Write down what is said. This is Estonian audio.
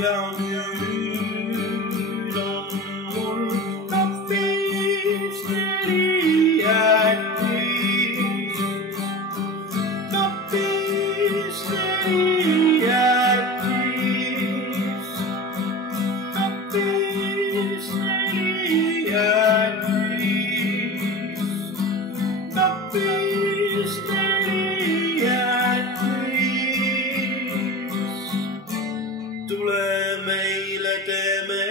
ja nüüd on mul kapis 4 jätist. Kapis 4 jätist. Kapis 4 jätist. Kapis 4 jätist. Tule meile, teeme